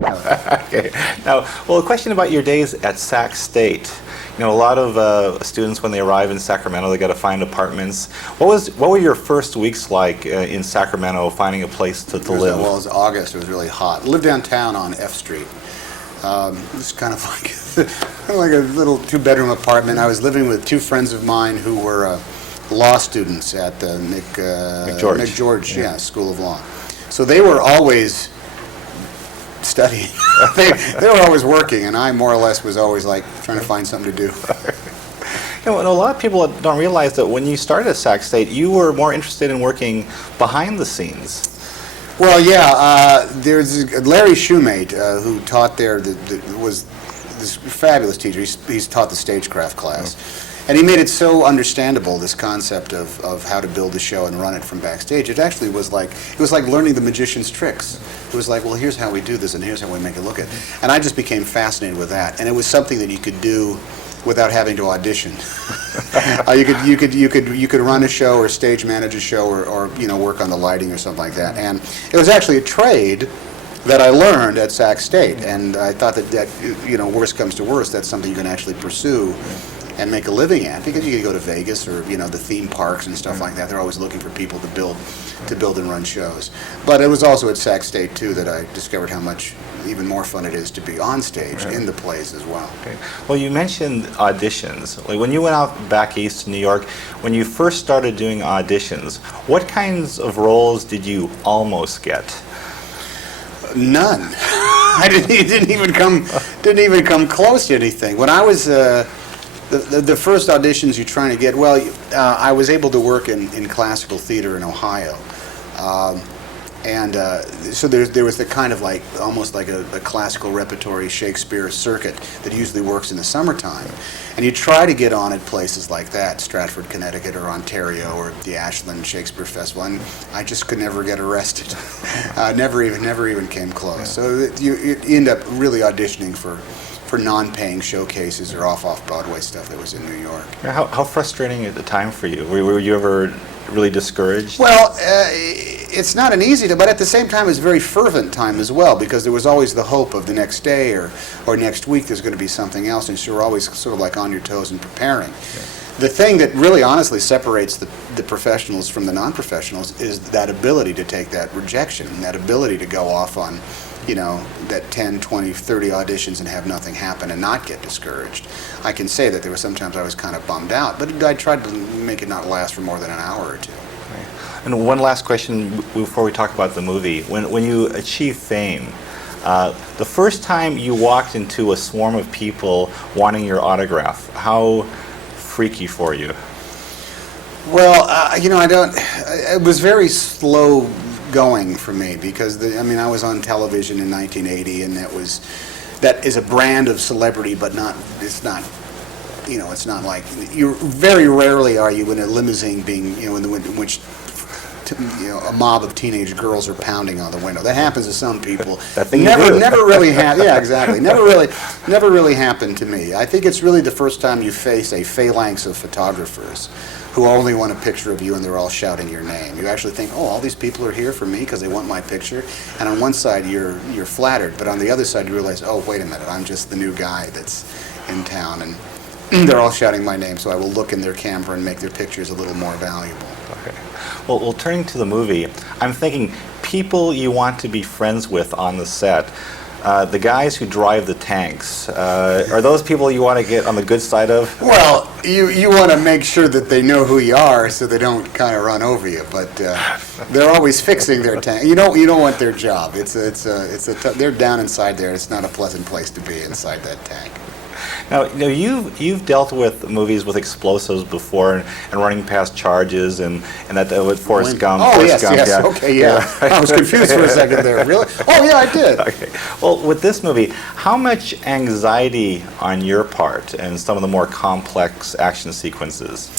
Okay. Now, well, a question about your days at Sac State. You know, a lot of students, when they arrive in Sacramento, they got to find apartments. What were your first weeks like in Sacramento, finding a place to live? Well, it was August. It was really hot. I lived downtown on F Street. It was kind of like a little two-bedroom apartment. I was living with two friends of mine who were law students at the McGeorge School of Law. So they were always studying. they were always working, and I more or less was always like trying to find something to do. You know, and a lot of people don't realize that when you started at Sac State, you were more interested in working behind the scenes. Well, yeah, there's Larry Shoemate, who taught there, was this fabulous teacher. He's taught the stagecraft class. And he made it so understandable, this concept of how to build a show and run it from backstage. It actually was like learning the magician's tricks. It was like, well, here's how we do this, and here's how we make it look. And I just became fascinated with that. And it was something that you could do without having to audition. You could run a show or stage manage a show or work on the lighting or something like that. And it was actually a trade that I learned at Sac State. And I thought that worst comes to worst, that's something you can actually pursue and make a living at, because you could go to Vegas or the theme parks and stuff like that. They're always looking for people to build and run shows. But it was also at Sac State too that I discovered how much even more fun it is to be on stage in the plays as well. Okay. Well, you mentioned auditions. Like when you went out back east to New York, when you first started doing auditions, what kinds of roles did you almost get? None. I didn't even come close to anything. When I was the first auditions you're trying to get, I was able to work in classical theater in Ohio. So there was the kind of almost like a classical repertory Shakespeare circuit that usually works in the summertime. And you try to get on at places like that, Stratford, Connecticut, or Ontario, or the Ashland Shakespeare Festival, and I just could never get arrested. Never even came close. So you end up really auditioning for non-paying showcases or off-Broadway stuff that was in New York. How frustrating at the time for you? Were you ever really discouraged? Well, it's not an easy time, but at the same time it's a very fervent time as well, because there was always the hope of the next day or next week there's going to be something else, and so you're always sort of like on your toes and preparing. Yeah. The thing that really honestly separates the professionals from the non-professionals is that ability to take that rejection, and that ability to go off on that 10, 20, 30 auditions and have nothing happen and not get discouraged. I can say that there were sometimes I was kind of bummed out, but I tried to make it not last for more than an hour or two. Right. And one last question before we talk about the movie. When you achieve fame, the first time you walked into a swarm of people wanting your autograph, how freaky for you? Well, it was very slow going for me, because I was on television in 1980, and that is a brand of celebrity, but it's not like, you very rarely are you in a limousine being in which a mob of teenage girls are pounding on the window. That happens to some people. Never really happened. Yeah, exactly. Never really happened to me. I think it's really the first time you face a phalanx of photographers who only want a picture of you, and they're all shouting your name. You actually think, oh, all these people are here for me because they want my picture. And on one side you're flattered, but on the other side you realize, oh, wait a minute, I'm just the new guy that's in town, and they're all shouting my name, so I will look in their camera and make their pictures a little more valuable. Okay. Well, turning to the movie, I'm thinking people you want to be friends with on the set. The guys who drive the tanks, are those people you want to get on the good side of? Well, you want to make sure that they know who you are, so they don't kind of run over you. But they're always fixing their tank. You don't want their job. They're down inside there. It's not a pleasant place to be inside that tank. Now, you've dealt with movies with explosives before and running past charges and that with Forrest Gump. Oh, Forrest yes, Gump, yes, yeah. okay, yeah. I was confused for a second there. Really? Oh, yeah, I did. Okay. Well, with this movie, how much anxiety on your part and some of the more complex action sequences?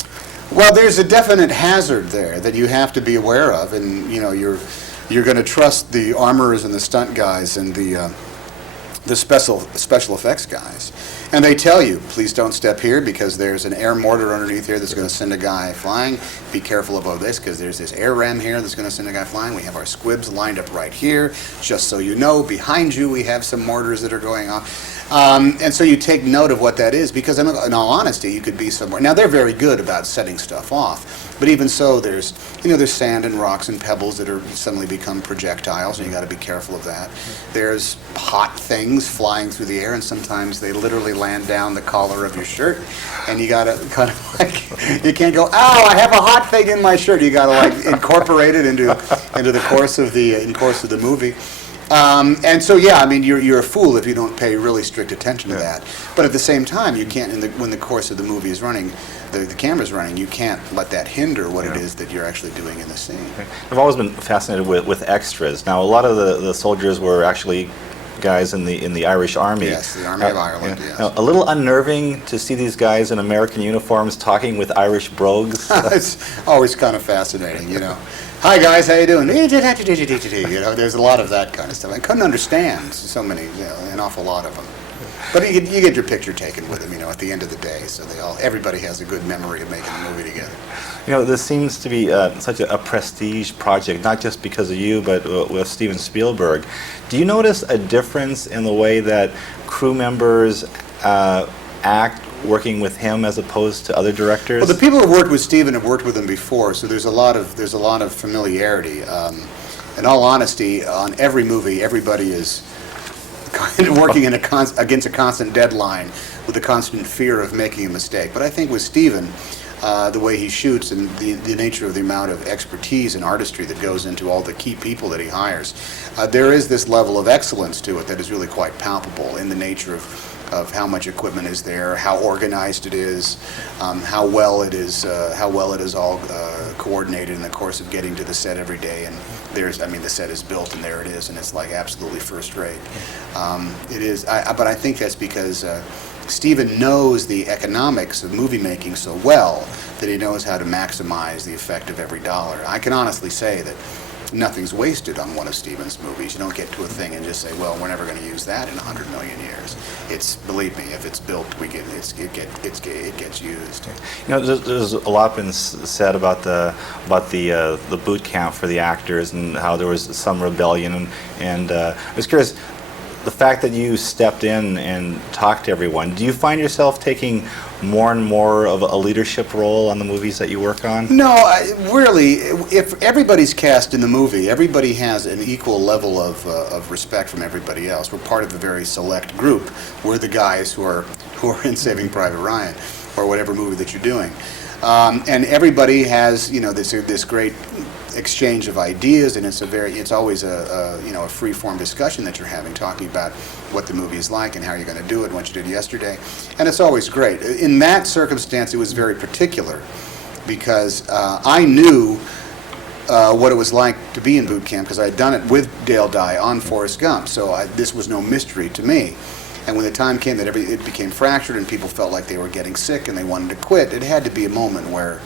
Well, there's a definite hazard there that you have to be aware of, and you're going to trust the armorers and the stunt guys and the special effects guys. And they tell you, please don't step here because there's an air mortar underneath here that's going to send a guy flying. Be careful about this because there's this air ram here that's going to send a guy flying. We have our squibs lined up right here. Just so you know, behind you we have some mortars that are going off. And so you take note of what that is because in all honesty, you could be somewhere. Now, they're very good about setting stuff off. But even so, there's sand and rocks and pebbles that are suddenly become projectiles, and you got to be careful of that. There's hot things flying through the air, and sometimes they literally land down the collar of your shirt, and you got to kind of like, you can't go, "Ow, I have a hot thing in my shirt." You got to like incorporate it into the course of the movie. And so, yeah, I mean, you're a fool if you don't pay really strict attention to that. But at the same time, you can't, when the course of the movie is running, the camera's running, you can't let that hinder what it is that you're actually doing in the scene. I've always been fascinated with extras. Now, a lot of the soldiers were actually guys in the Irish Army. Yes, the Army of Ireland, yes. Now, a little unnerving to see these guys in American uniforms talking with Irish brogues. It's always kind of fascinating, you know. Hi guys, how you doing? You know, there's a lot of that kind of stuff. I couldn't understand so many, an awful lot of them. But you get your picture taken with them, at the end of the day. So everybody has a good memory of making a movie together. This seems to be such a prestige project, not just because of you, but with Steven Spielberg. Do you notice a difference in the way that crew members act working with him as opposed to other directors? Well, the people who worked with Steven have worked with him before, so there's a lot of familiarity. In all honesty, on every movie, everybody is kind of working against a constant deadline with a constant fear of making a mistake. But I think with Steven, the way he shoots and the nature of the amount of expertise and artistry that goes into all the key people that he hires, there is this level of excellence to it that is really quite palpable in the nature of how much equipment is there, how organized it is, how well it is all coordinated in the course of getting to the set every day. And the set is built and there it is, and it's like absolutely first rate. It is, but I think that's because Steven knows the economics of movie making so well that he knows how to maximize the effect of every dollar. I can honestly say that nothing's wasted on one of Steven's movies. You don't get to a thing and just say, well, we're never going to use that in 100 million years. Believe me, if it's built, it gets used. There's a lot been said about the boot camp for the actors and how there was some rebellion, and I was curious, the fact that you stepped in and talked to everyone, do you find yourself taking more and more of a leadership role on the movies that you work on? No, really, if everybody's cast in the movie, everybody has an equal level of respect from everybody else. We're part of a very select group. We're the guys who are in Saving Private Ryan or whatever movie that you're doing. And everybody has, this great exchange of ideas, and it's always a free-form discussion that you're having, talking about what the movie is like and how you're going to do it and what you did yesterday, and it's always great. In that circumstance, it was very particular because I knew what it was like to be in boot camp because I had done it with Dale Dye on Forrest Gump, so this was no mystery to me. And when the time came that it became fractured and people felt like they were getting sick and they wanted to quit, it had to be a moment where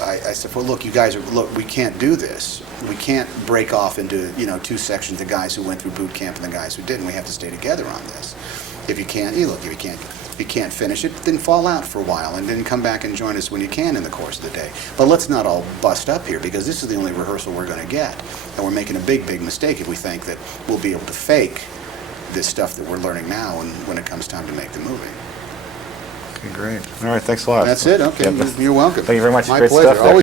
I said, well, look, you guys we can't do this. We can't break off into, two sections, the guys who went through boot camp and the guys who didn't. We have to stay together on this. If you can't finish it, then fall out for a while and then come back and join us when you can in the course of the day. But let's not all bust up here because this is the only rehearsal we're going to get. And we're making a big, big mistake if we think that we'll be able to fake this stuff that we're learning now when it comes time to make the movie. Okay, great. All right, thanks a lot. That's it? Okay, Yep. You're welcome. Thank you very much. My Great pleasure. stuff there.